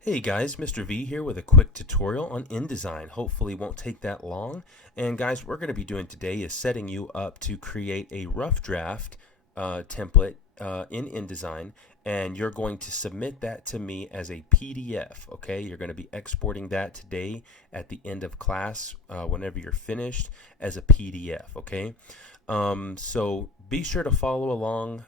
Hey guys, Mr. V here with a quick tutorial on InDesign. Hopefully it won't take that long. And guys, what we're going to be doing today is setting you up to create a rough draft template in InDesign, and you're going to submit that to me as a PDF, okay? You're going to be exporting that today at the end of class whenever you're finished as a PDF, okay? So be sure to follow along.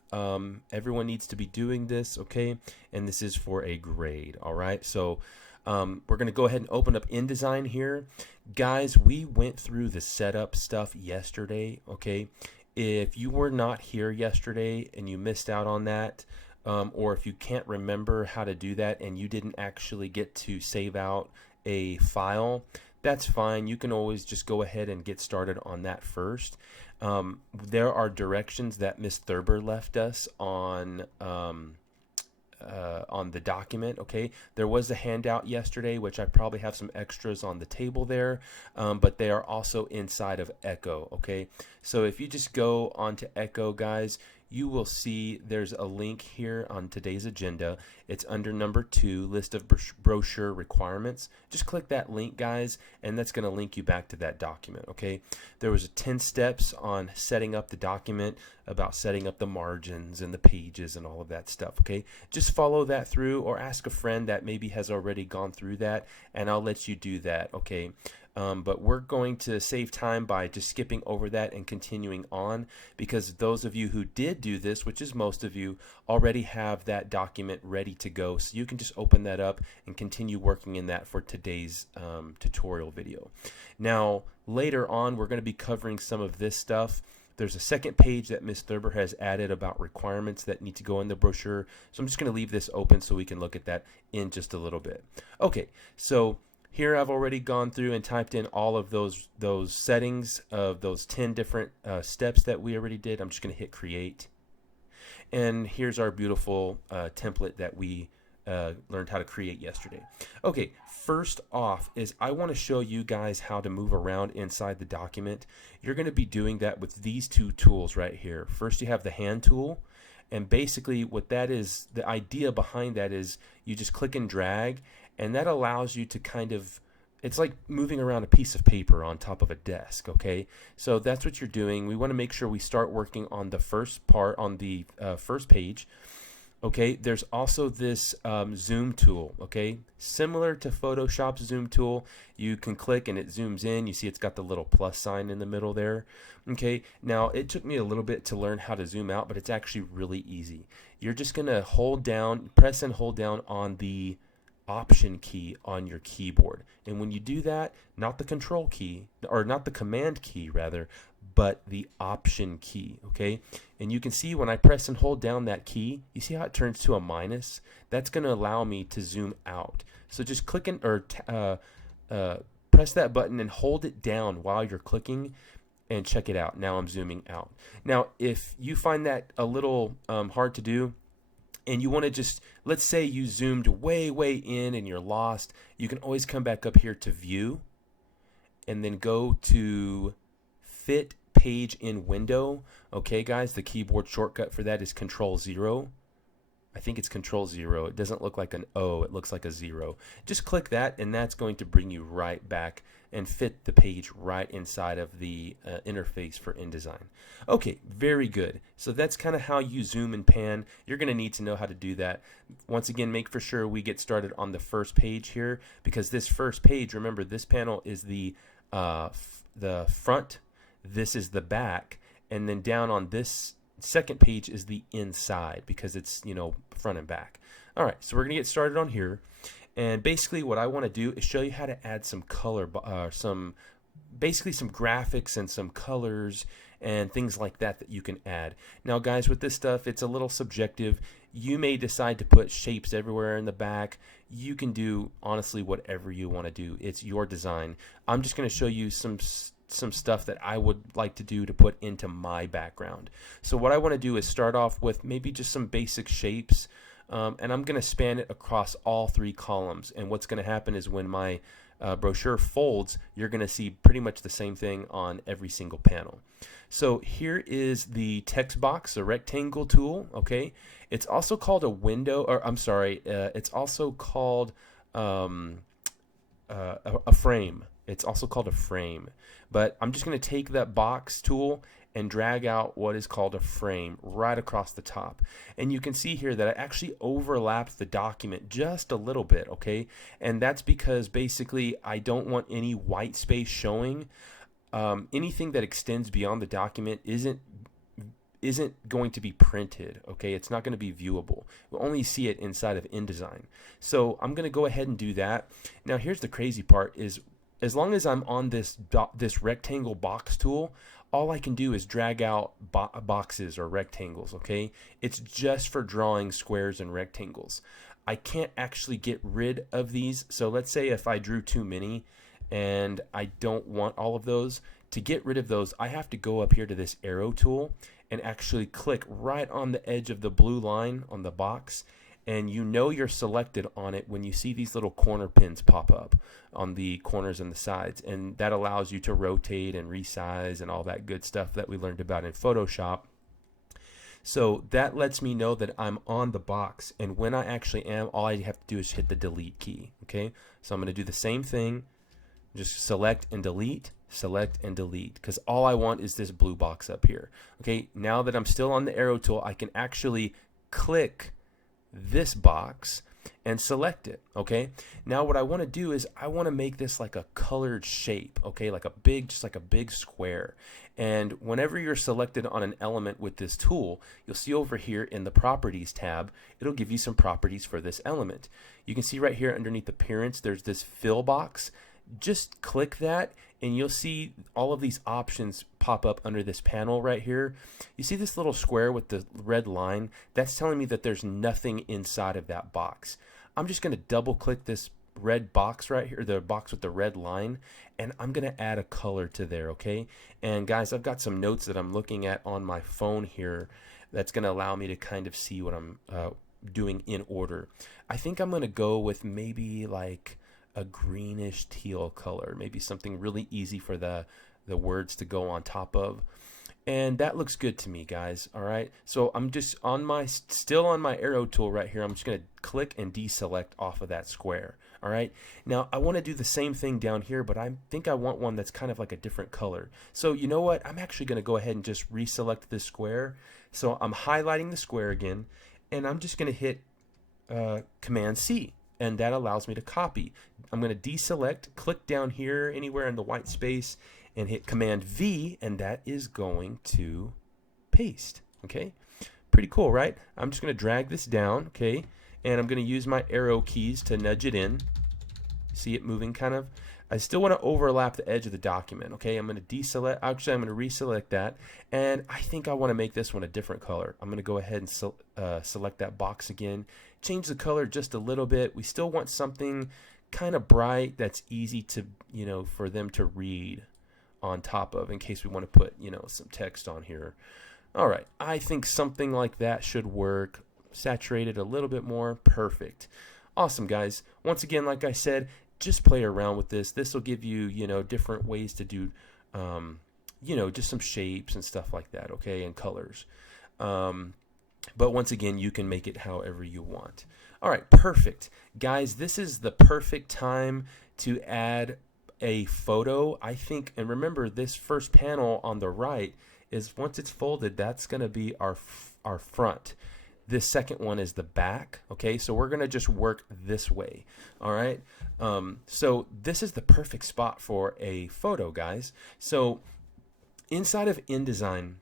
Everyone needs to be doing this, okay? And this is for a grade, all right? So we're going to go ahead and open up InDesign here. Guys, we went through the setup stuff yesterday, okay? If you were not here yesterday and you missed out on that, or if you can't remember how to do that and you didn't actually get to save out a file, that's fine. You can always just go ahead and get started on that first. There are directions that Miss Thurber left us on the document. Okay, there was a handout yesterday, which I probably have some extras on the table there, but they are also inside of Echo. Okay, so if you just go onto Echo, guys, you will see there's a link here on today's agenda. It's under number 2, list of brochure requirements. Just click that link, guys, and that's going to link you back to that document. Okay, there was 10 steps on setting up the document, about setting up the margins and the pages and all of that stuff. Okay, just follow that through, or ask a friend that maybe has already gone through that, and I'll let you do that. Okay, but we're going to save time by just skipping over that and continuing on, because those of you who did do this, which is most of you, already have that document ready to go, so you can just open that up and continue working in that for today's tutorial video. Now later on we're going to be covering some of this stuff. There's a second page that Ms. Thurber has added about requirements that need to go in the brochure, so I'm just going to leave this open so we can look at that in just a little bit. Okay, so here I've already gone through and typed in all of those settings of those 10 different steps that we already did. I'm just going to hit create. And here's our beautiful template that we learned how to create yesterday. Okay, first off is I want to show you guys how to move around inside the document. You're going to be doing that with these two tools right here. First, you have the hand tool. And basically what that is, the idea behind that is you just click and drag, and that allows you to kind of, it's like moving around a piece of paper on top of a desk, okay? So that's what you're doing. We want to make sure we start working on the first part, on the first page. Okay, there's also this zoom tool, okay? Similar to Photoshop's zoom tool, you can click and it zooms in. You see it's got the little plus sign in the middle there. Okay, now it took me a little bit to learn how to zoom out, but it's actually really easy. You're just gonna hold down, press and hold down on the Option key on your keyboard, and when you do that, not the control key, or not the command key rather, but the Option key, okay? And you can see when I press and hold down that key, you see how it turns to a minus? That's going to allow me to zoom out. So just click or press that button and hold it down while you're clicking, and check it out. Now I'm zooming out. Now if you find that a little hard to do, and you want to just, let's say you zoomed way in and you're lost, you can always come back up here to view and then go to fit page in window. Okay guys, the keyboard shortcut for that is Control-0. I think it's Control-0. It doesn't look like an O, it looks like a 0. Just click that and that's going to bring you right back and fit the page right inside of the interface for InDesign. Okay, very good. So that's kind of how you zoom and pan. You're going to need to know how to do that. Once again, make for sure we get started on the first page here, because this first page, remember, this panel is the front, this is the back, and then down on this second page is the inside, because it's, you know, front and back. All right, so we're going to get started on here. And basically what I want to do is show you how to add some color, basically some graphics and some colors and things like that that you can add. Now guys, with this stuff, it's a little subjective. You may decide to put shapes everywhere in the back. You can do honestly whatever you want to do. It's your design. I'm just going to show you some stuff that I would like to do to put into my background. So what I want to do is start off with maybe just some basic shapes, and I'm going to span it across all 3 columns. And what's going to happen is when my brochure folds, you're going to see pretty much the same thing on every single panel. So here is the text box, a rectangle tool. Okay, it's also called a window, or I'm sorry, it's also called a frame. It's also called a frame. But I'm just going to take that box tool and drag out what is called a frame right across the top. And you can see here that I actually overlapped the document just a little bit, okay? And that's because basically I don't want any white space showing. Anything that extends beyond the document isn't going to be printed, okay? It's not going to be viewable. We'll only see it inside of InDesign. So I'm going to go ahead and do that. Now here's the crazy part is, as long as I'm on this rectangle box tool, all I can do is drag out boxes or rectangles, okay? It's just for drawing squares and rectangles. I can't actually get rid of these. So let's say if I drew too many and I don't want all of those, to get rid of those, I have to go up here to this arrow tool and actually click right on the edge of the blue line on the box, and you know you're selected on it when you see these little corner pins pop up on the corners and the sides, and that allows you to rotate and resize and all that good stuff that we learned about in Photoshop. So that lets me know that I'm on the box, and when I actually am, all I have to do is hit the delete key, okay? So I'm going to do the same thing, just select and delete, because all I want is this blue box up here. Okay, now that I'm still on the arrow tool, I can actually click this box and select it. Okay, now what I want to do is I want to make this like a colored shape, okay, like a big, just like a big square. And whenever you're selected on an element with this tool, you'll see over here in the properties tab, it'll give you some properties for this element. You can see right here underneath appearance, there's this fill box. Just click that and you'll see all of these options pop up under this panel right here. You see this little square with the red line? That's telling me that there's nothing inside of that box. I'm just going to double click this red box right here, the box with the red line, and I'm going to add a color to there, okay? And guys, I've got some notes that I'm looking at on my phone here that's going to allow me to kind of see what I'm doing in order. I think I'm going to go with maybe like a greenish teal color, maybe something really easy for the words to go on top of, and that looks good to me, guys. All right, so I'm just still on my arrow tool right here. I'm just going to click and deselect off of that square. All right, now I want to do the same thing down here, but I think I want one that's kind of like a different color. So you know what, I'm actually going to go ahead and just reselect this square. So I'm highlighting the square again, and I'm just going to hit Command C, and that allows me to copy. I'm going to deselect, click down here anywhere in the white space, and hit Command V, and that is going to paste. Okay, pretty cool, right? I'm just going to drag this down, okay, and I'm going to use my arrow keys to nudge it in. See it moving kind of? I still want to overlap the edge of the document, okay? I'm going to deselect, actually I'm going to reselect that, and I think I want to make this one a different color. I'm going to go ahead and select that box again, change the color just a little bit. We still want something kind of bright that's easy to, you know, for them to read on top of in case we want to put, you know, some text on here. All right, I think something like that should work. Saturate it a little bit more. Perfect. Awesome, guys. Once again, like I said, just play around with this. This will give you, you know, different ways to do, you know, just some shapes and stuff like that, okay, and colors. But once again, you can make it however you want. All right, perfect. Guys, this is the perfect time to add a photo, I think. And remember, this first panel on the right is, once it's folded, that's going to be our front. This second one is the back, okay? So we're going to just work this way, all right? So this is the perfect spot for a photo, guys. So inside of InDesign,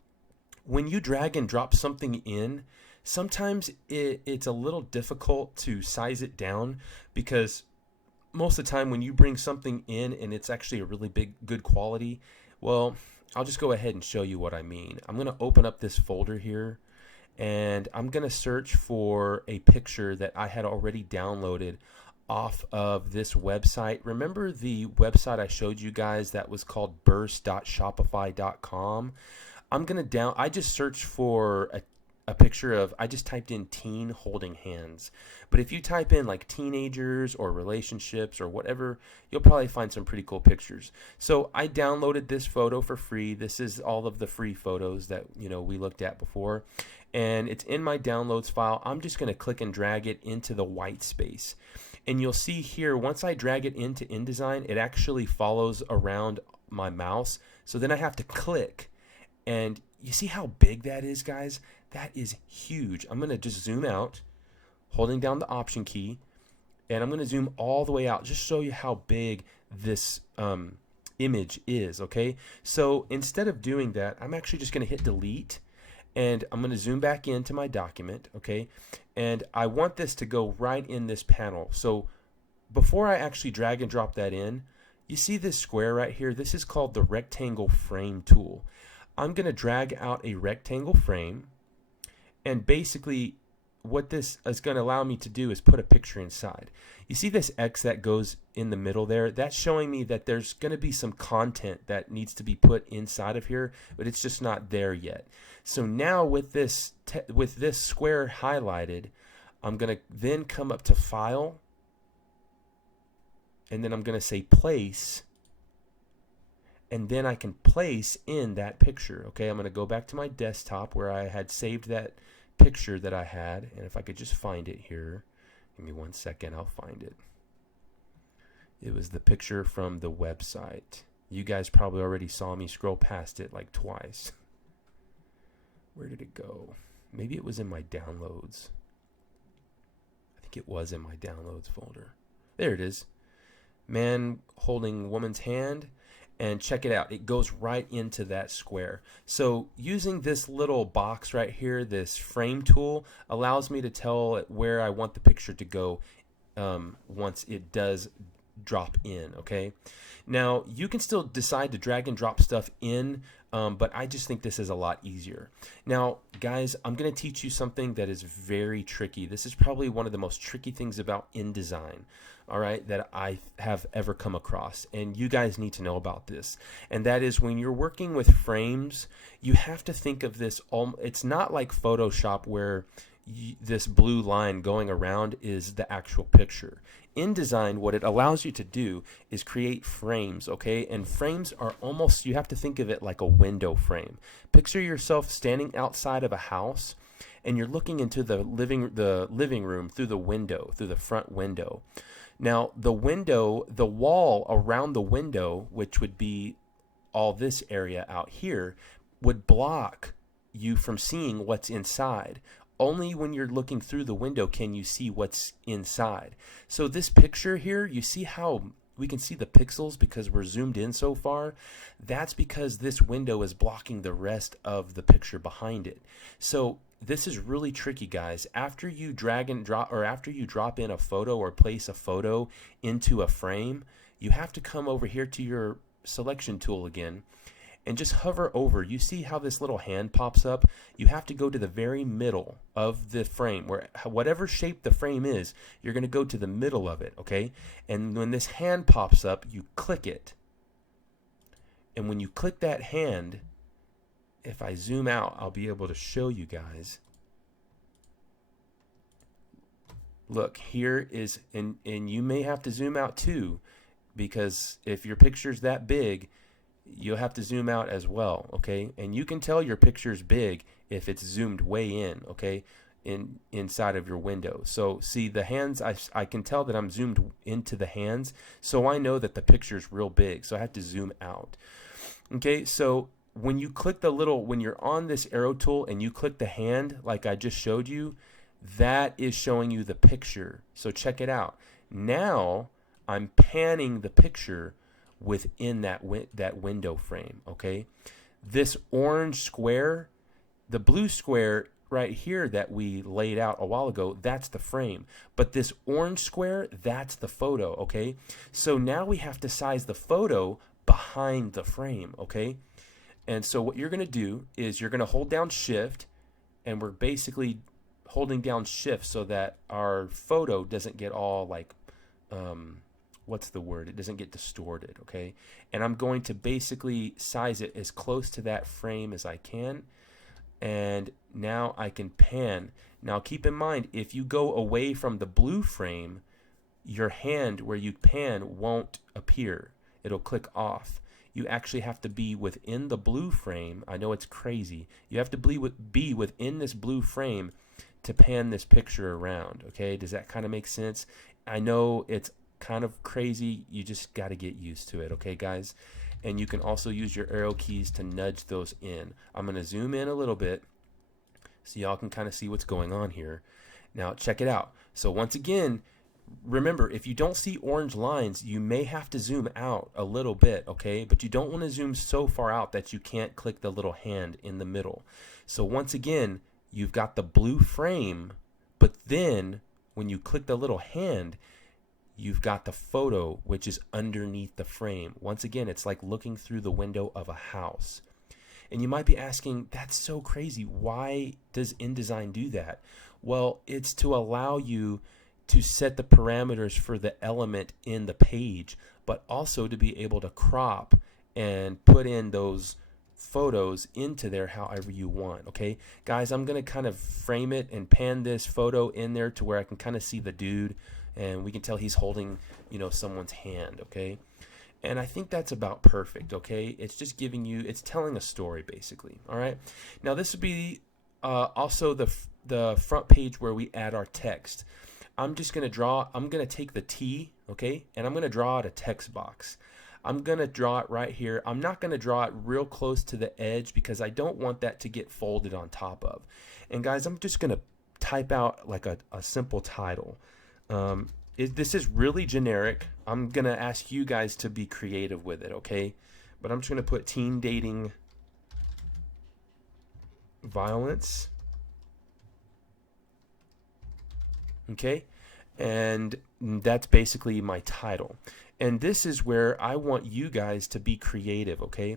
when you drag and drop something in, sometimes it's a little difficult to size it down, because most of the time when you bring something in and it's actually a really good quality, well, I'll just go ahead and show you what I mean. I'm going to open up this folder here, and I'm going to search for a picture that I had already downloaded off of this website. Remember the website I showed you guys that was called burst.shopify.com? I just searched for a picture of, I just typed in teen holding hands. But if you type in like teenagers or relationships or whatever, you'll probably find some pretty cool pictures. So I downloaded this photo for free. This is all of the free photos that, you know, we looked at before. and it's in my downloads file. I'm just going to click and drag it into the white space. And you'll see here, once I drag it into InDesign, it actually follows around my mouse. So then I have to click, and you see how big that is, guys? That is huge. I'm going to just zoom out, holding down the Option key, and I'm going to zoom all the way out, just show you how big this image is, okay? So instead of doing that, I'm actually just going to hit delete, and I'm going to zoom back into my document, okay? And I want this to go right in this panel. So before I actually drag and drop that in, you see this square right here? This is called the rectangle frame tool. I'm going to drag out a rectangle frame, and basically what this is going to allow me to do is put a picture inside. You see this X that goes in the middle there? That's showing me that there's going to be some content that needs to be put inside of here, but it's just not there yet. So now with this square highlighted, I'm going to then come up to File, and then I'm going to say Place, and then I can place in that picture. Okay, I'm going to go back to my desktop where I had saved that picture that I had, and if I could just find it here, give me 1 second, I'll find it. It was the picture from the website. You guys probably already saw me scroll past it like twice. Where did it go? Maybe it was in my downloads. I think it was in my downloads folder. There it is. Man holding woman's hand. And check it out, it goes right into that square. So using this little box right here, this frame tool, allows me to tell it where I want the picture to go once it does drop in, okay? Now, you can still decide to drag and drop stuff in, but I just think this is a lot easier. Now, guys, I'm going to teach you something that is very tricky. This is probably one of the most tricky things about InDesign, all right, that I have ever come across, and you guys need to know about this. And that is, when you're working with frames, you have to think of this, it's not like Photoshop where this blue line going around is the actual picture. InDesign, what it allows you to do is create frames, okay? And frames are almost, you have to think of it like a window frame. Picture yourself standing outside of a house, and you're looking into the living room through the window, through the front window. Now, the window, the wall around the window, which would be all this area out here, would block you from seeing what's inside. Only when you're looking through the window can you see what's inside. So this picture here, you see how we can see the pixels because we're zoomed in so far? That's because this window is blocking the rest of the picture behind it. So this is really tricky, guys. After you drag and drop, or after you drop in a photo or place a photo into a frame, you have to come over here to your selection tool again and just hover over. You see how this little hand pops up? You have to go to the very middle of the frame, where whatever shape the frame is, you're going to go to the middle of it, okay? And when this hand pops up, you click it. And when you click that hand, if I zoom out, I'll be able to show you guys. Look, here is, and you may have to zoom out too, because if your picture's that big, you'll have to zoom out as well, okay? And you can tell your picture's big if it's zoomed way in, okay, inside of your window. So see the hands, I can tell that I'm zoomed into the hands, so I know that the picture's real big, so I have to zoom out. Okay, so when you click the little, when you're on this arrow tool and you click the hand like I just showed you, that is showing you the picture. So check it out. Now I'm panning the picture within that window frame, okay? This orange square, the blue square right here that we laid out a while ago, that's the frame. But this orange square, that's the photo, okay? So now we have to size the photo behind the frame, okay? And so what you're going to do is you're going to hold down Shift, and we're basically holding down Shift so that our photo doesn't get all like, what's the word? It doesn't get distorted, okay? And I'm going to basically size it as close to that frame as I can. And now I can pan. Now keep in mind, if you go away from the blue frame, your hand where you pan won't appear. It'll click off. you actually have to be within the blue frame. I know it's crazy. You have to be within this blue frame to pan this picture around. Okay, does that kind of make sense? I know it's kind of crazy. You just got to get used to it. Okay, guys? And you can also use your arrow keys to nudge those in. I'm going to zoom in a little bit so y'all can kind of see what's going on here. Now check it out. So once again, remember, if you don't see orange lines, you may have to zoom out a little bit, okay? But you don't want to zoom so far out that you can't click the little hand in the middle. So once again, you've got the blue frame, but then when you click the little hand, you've got the photo, which is underneath the frame. Once again, it's like looking through the window of a house. And you might be asking, that's so crazy. Why does InDesign do that? Well, it's to allow you to set the parameters for the element in the page, but also to be able to crop and put in those photos into there however you want. Okay, guys, I'm going to kind of frame it and pan this photo in there to where I can kind of see the dude, and we can tell he's holding, you know, someone's hand. Okay, and I think that's about perfect. Okay, it's just giving you, it's telling a story basically. All right, now this would be also the front page where we add our text. I'm just going to I'm going to take the T, okay, and I'm going to draw out a text box. I'm going to draw it right here. I'm not going to draw it real close to the edge because I don't want that to get folded on top of. And guys, I'm just going to type out like a simple title. This is really generic. I'm going to ask you guys to be creative with it, okay? But I'm just going to put teen dating violence. Okay, and that's basically my title. And this is where I want you guys to be creative, okay?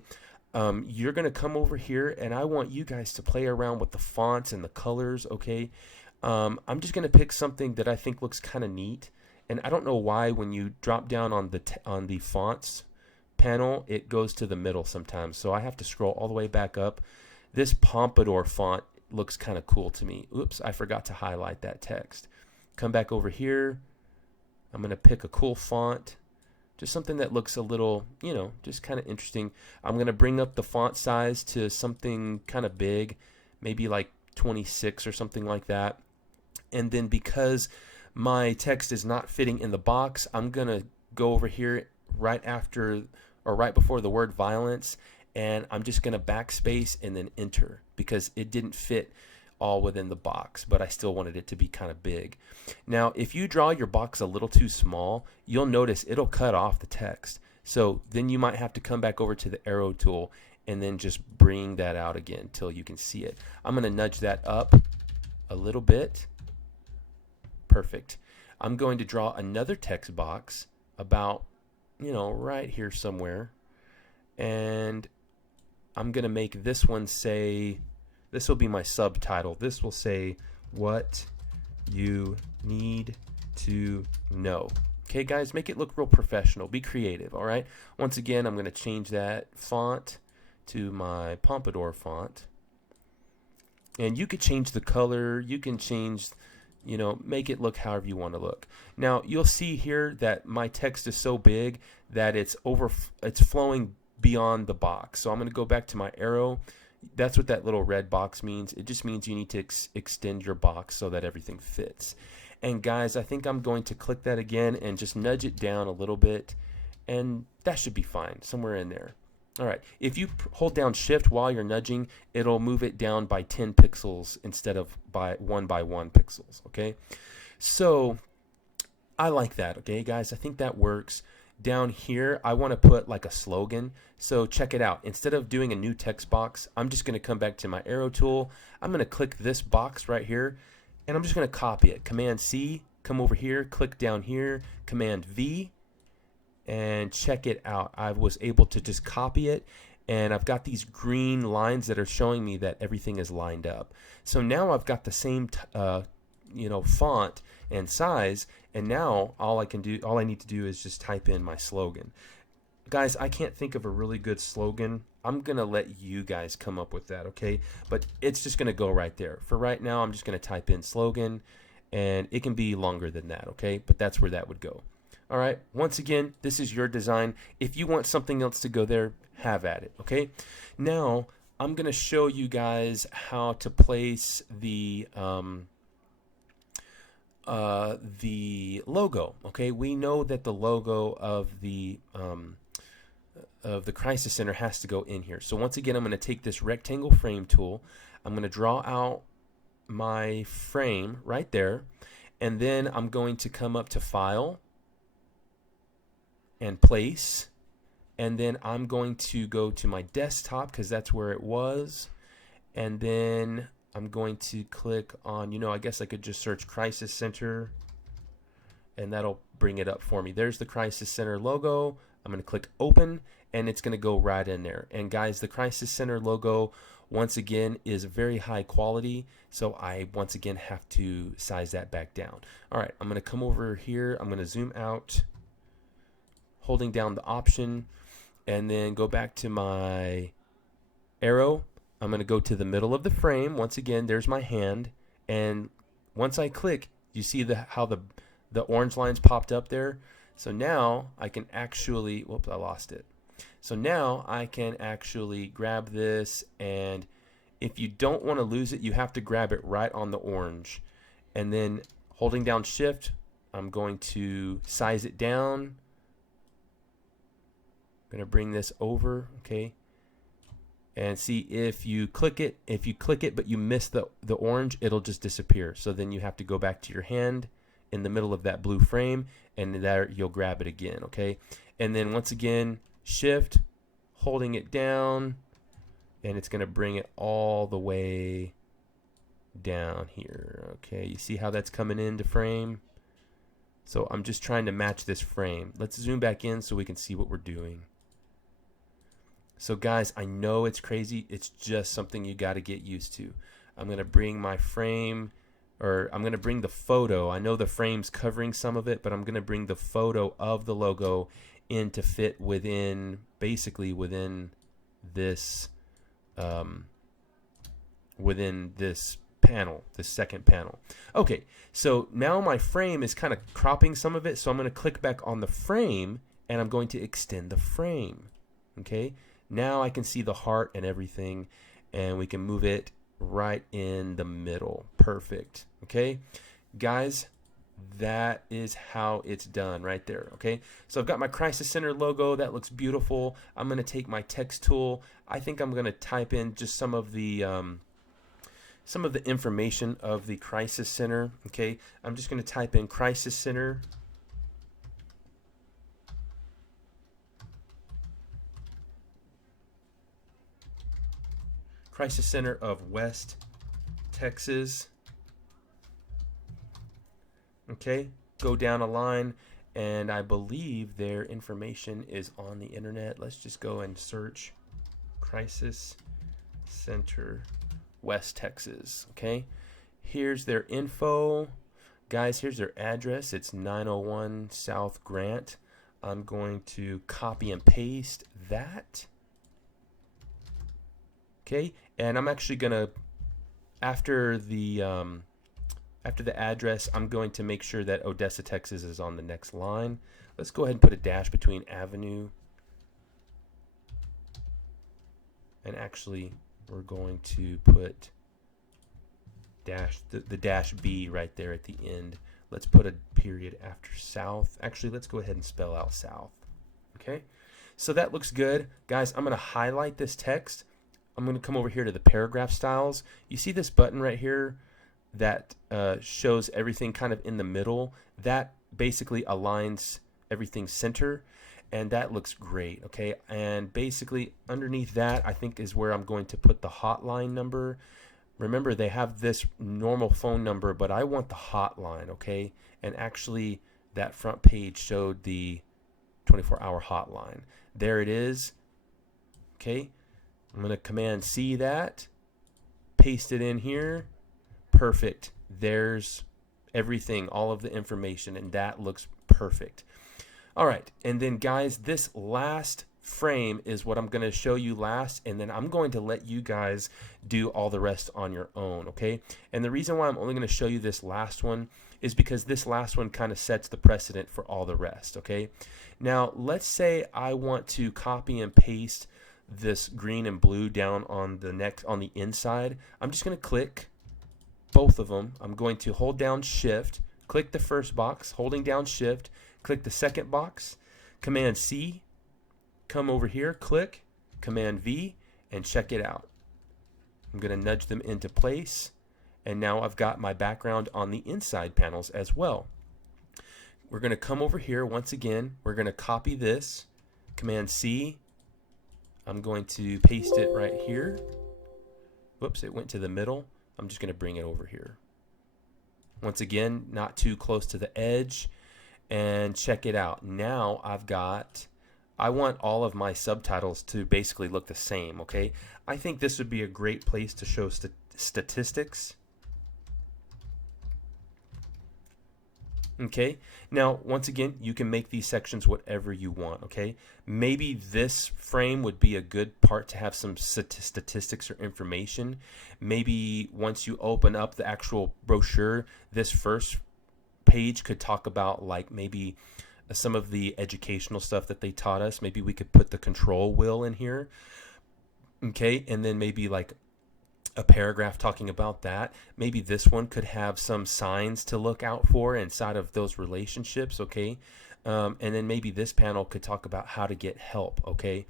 You're going to come over here, and I want you guys to play around with the fonts and the colors, okay? I'm just going to pick something that I think looks kind of neat. And I don't know why when you drop down on the fonts panel, it goes to the middle sometimes. So I have to scroll all the way back up. This Pompadour font looks kind of cool to me. Oops, I forgot to highlight that text. Come back over here. I'm going to pick a cool font, just something that looks a little, you know, just kind of interesting. I'm going to bring up the font size to something kind of big, maybe like 26 or something like that. And then because my text is not fitting in the box, I'm going to go over here right after or right before the word violence, and I'm just going to backspace and then enter because it didn't fit all within the box, but I still wanted it to be kind of big. Now, if you draw your box a little too small, you'll notice it'll cut off the text. So then you might have to come back over to the arrow tool and then just bring that out again till you can see it. I'm going to nudge that up a little bit. Perfect. I'm going to draw another text box about, you know, right here somewhere. And I'm going to make this one say, this will be my subtitle. This will say, what you need to know. Okay, guys, make it look real professional. Be creative, all right? Once again, I'm going to change that font to my Pompadour font. And you could change the color. You can change, you know, make it look however you want to look. Now, you'll see here that my text is so big that it's flowing beyond the box. So I'm going to go back to my arrow. That's what that little red box means. It just means you need to extend your box so that everything fits. And guys, I think I'm going to click that again and just nudge it down a little bit, and that should be fine, somewhere in there. All right, if you hold down shift while you're nudging, it'll move it down by 10 pixels instead of by 1 pixels, okay? So I like that, okay, guys? I think that works. Down here, I want to put like a slogan. So check it out. Instead of doing a new text box, I'm just going to come back to my arrow tool. I'm going to click this box right here, and I'm just going to copy it. Command C, come over here, click down here, Command V, and check it out. I was able to just copy it, and I've got these green lines that are showing me that everything is lined up. So now I've got the same you know, font and size, and now all I need to do is just type in my slogan. Guys, I can't think of a really good slogan. I'm gonna let you guys come up with that, okay? But it's just gonna go right there. For right now, I'm just gonna type in slogan, and it can be longer than that, okay? But that's where that would go. All right, once again, this is your design. If you want something else to go there, have at it, okay? Now, I'm gonna show you guys how to place the logo, okay? We know that the logo of the Crisis Center has to go in here. So once again, I'm gonna take this rectangle frame tool. I'm gonna draw out my frame right there, and then I'm going to come up to File and Place, and then I'm going to go to my desktop because that's where it was, and then I'm going to click on, I guess I could just search Crisis Center and that'll bring it up for me. There's the Crisis Center logo. I'm going to click Open and it's going to go right in there. And guys, the Crisis Center logo once again is very high quality, so I once again have to size that back down. All right, I'm going to come over here. I'm going to zoom out, holding down the Option, and then go back to my arrow. I'm going to go to the middle of the frame. Once again, there's my hand, and once I click, you see how the orange lines popped up there. So now I can actually, whoops, I lost it. So now I can actually grab this, and if you don't want to lose it, you have to grab it right on the orange, and then holding down Shift, I'm going to size it down. I'm going to bring this over, okay, and see if you click it but you miss the orange, it'll just disappear. So then you have to go back to your hand in the middle of that blue frame, and there you'll grab it again, okay? And then once again, Shift, holding it down, and it's going to bring it all the way down here, okay? You see how that's coming into frame? So I'm just trying to match this frame. Let's zoom back in so we can see what we're doing. So guys, I know it's crazy. It's just something you got to get used to. I'm going to bring my frame, or I'm going to bring the photo. I know the frame's covering some of it, but I'm going to bring the photo of the logo in to fit within, basically within this panel, this second panel. Okay, so now my frame is kind of cropping some of it, so I'm going to click back on the frame, and I'm going to extend the frame. Okay, now I can see the heart and everything, and we can move it right in the middle. Perfect. Okay, guys, that is how it's done right there. Okay, so I've got my Crisis Center logo. That looks beautiful. I'm going to take my text tool. I think I'm going to type in just some of the information of the Crisis Center. Okay, I'm just going to type in Crisis Center. Crisis Center of West Texas. Okay, go down a line, and I believe their information is on the internet. Let's just go and search Crisis Center West Texas. Okay, here's their info. Guys, here's their address. It's 901 South Grant. I'm going to copy and paste that. Okay, and I'm actually gonna, after the address, I'm going to make sure that Odessa, Texas is on the next line. Let's go ahead and put a dash between Avenue, and actually we're going to put the dash B right there at the end. Let's put a period after South. Actually, let's go ahead and spell out South. Okay, so that looks good. Guys, I'm going to highlight this text. I'm going to come over here to the paragraph styles. You see this button right here that shows everything kind of in the middle? That basically aligns everything center, and that looks great. Okay, and basically underneath that, I think, is where I'm going to put the hotline number. Remember, they have this normal phone number, but I want the hotline. Okay, and actually that front page showed the 24-hour hotline. There it is. Okay, I'm going to Command C that, paste it in here. Perfect. There's everything, all of the information, and that looks perfect. All right, and then guys, this last frame is what I'm going to show you last, and then I'm going to let you guys do all the rest on your own, okay? And the reason why I'm only going to show you this last one is because this last one kind of sets the precedent for all the rest, okay? Now, let's say I want to copy and paste this green and blue down on the inside. I'm just going to click both of them. I'm going to hold down Shift, click the first box, holding down Shift, click the second box, Command C, come over here, click, Command V, and check it out. I'm going to nudge them into place, and now I've got my background on the inside panels as well. We're going to come over here once again. We're going to copy this, Command C. I'm going to paste it right here. Whoops, it went to the middle. I'm just going to bring it over here. Once again, not too close to the edge. And check it out. Now I want all of my subtitles to basically look the same, okay? I think this would be a great place to show statistics. Okay, now once again, you can make these sections whatever you want, okay? Maybe this frame would be a good part to have some statistics or information. Maybe once you open up the actual brochure, this first page could talk about like maybe some of the educational stuff that they taught us. Maybe we could put the control wheel in here, okay? And then maybe like a paragraph talking about that. Maybe this one could have some signs to look out for inside of those relationships, okay? And then maybe this panel could talk about how to get help, okay?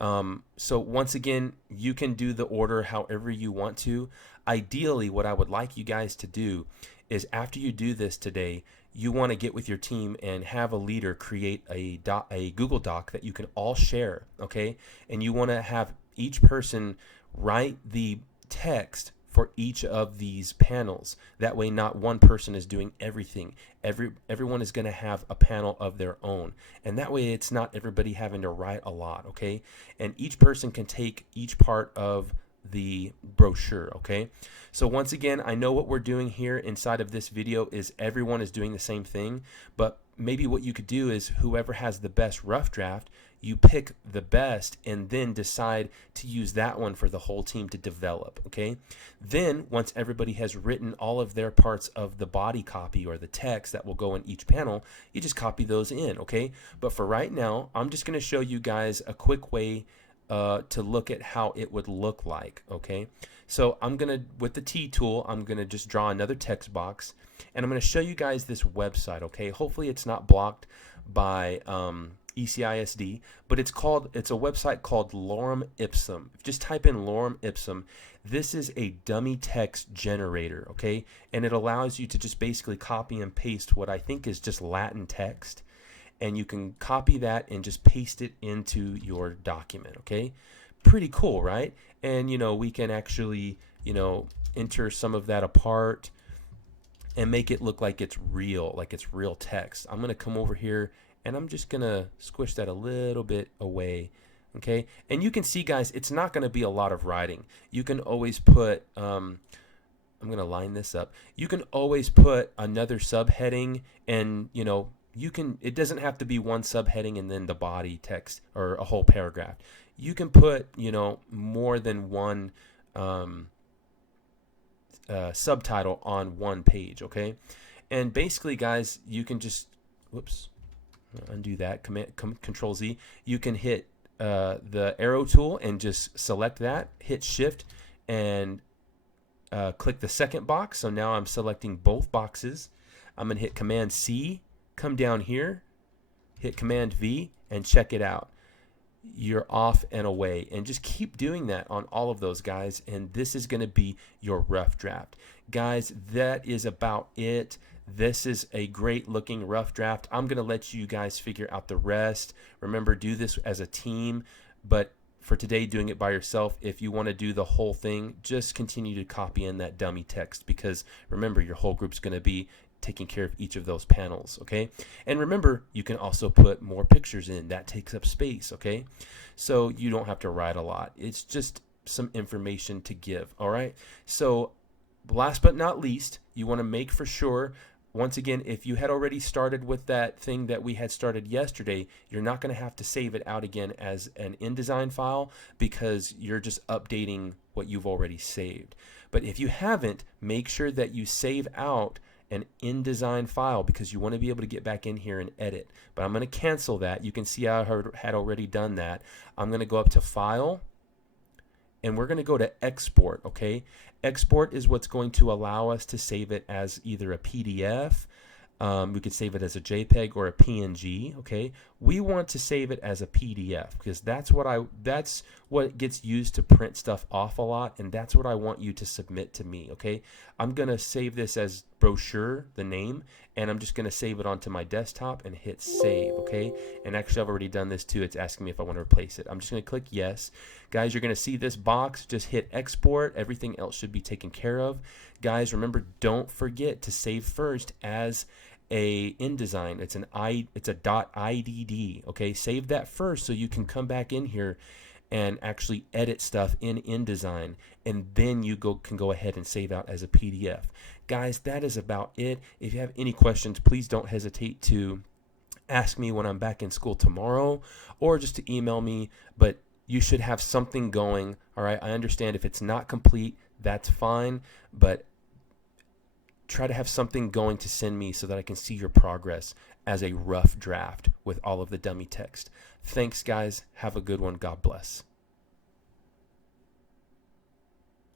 So once again, you can do the order however you want to. Ideally, what I would like you guys to do is after you do this today, you want to get with your team and have a leader create a Google Doc that you can all share, okay? And you want to have each person write the text for each of these panels. That way not one person is doing everything. Everyone is going to have a panel of their own, and that way it's not everybody having to write a lot, okay? And each person can take each part of the brochure, okay? So once again, I know what we're doing here inside of this video is everyone is doing the same thing, but maybe what you could do is whoever has the best rough draft, you pick the best and then decide to use that one for the whole team to develop, okay? Then once everybody has written all of their parts of the body copy or the text that will go in each panel, you just copy those in, okay? But for right now, I'm just going to show you guys a quick way to look at how it would look like, okay? So I'm going to, with the T tool, I'm going to just draw another text box, and I'm going to show you guys this website, okay? Hopefully it's not blocked by ECISD, but it's a website called Lorem Ipsum. Just type in Lorem Ipsum. This is a dummy text generator, okay? And it allows you to just basically copy and paste what I think is just Latin text, and you can copy that and just paste it into your document, okay? Pretty cool, right? And you know, we can actually, you know, enter some of that apart and make it look like it's real text. I'm gonna come over here and I'm just gonna squish that a little bit away, okay? And you can see, guys, it's not gonna be a lot of writing. You can always put, I'm gonna line this up. You can always put another subheading, and you know, it doesn't have to be one subheading and then the body text or a whole paragraph. You can put, you know, more than one subtitle on one page, okay? And basically, guys, you can just, whoops, undo that, Control Z. You can hit the arrow tool and just select that, hit Shift and click the second box. So now I'm selecting both boxes. I'm gonna hit Command C, come down here, hit Command V, and check it out. You're off and away, and just keep doing that on all of those, guys, and this is going to be your rough draft. Guys, that is about it. This is a great looking rough draft. I'm going to let you guys figure out the rest. Remember, do this as a team, but for today, doing it by yourself. If you want to do the whole thing, just continue to copy in that dummy text, because remember, your whole group's going to be taking care of each of those panels, okay? And remember, you can also put more pictures in. That takes up space, okay? So you don't have to write a lot. It's just some information to give, all right? So last but not least, you want to make for sure, once again, if you had already started with that thing that we had started yesterday, you're not going to have to save it out again as an InDesign file, because you're just updating what you've already saved. But if you haven't, make sure that you save out an InDesign file because you want to be able to get back in here and edit. But I'm going to cancel that. You can see I had already done that. I'm going to go up to File, and we're going to go to Export, okay? Export is what's going to allow us to save it as either a PDF, we could save it as a JPEG or a PNG, okay? We want to save it as a PDF because that's what gets used to print stuff off a lot, and that's what I want you to submit to me, okay? I'm going to save this as brochure, the name, and I'm just going to save it onto my desktop and hit save, okay? And actually I've already done this too. It's asking me if I want to replace it. I'm just going to click yes. Guys, you're going to see this box. Just hit export. Everything else should be taken care of. Guys, remember, don't forget to save first as a InDesign. It's a .idd, okay? Save that first so you can come back in here and actually edit stuff in InDesign, and then you can go ahead and save out as a PDF. Guys, that is about it. If you have any questions, please don't hesitate to ask me when I'm back in school tomorrow, or just to email me, but you should have something going. All right, I understand if it's not complete, that's fine, but try to have something going to send me so that I can see your progress as a rough draft with all of the dummy text. Thanks, guys. Have a good one. God bless.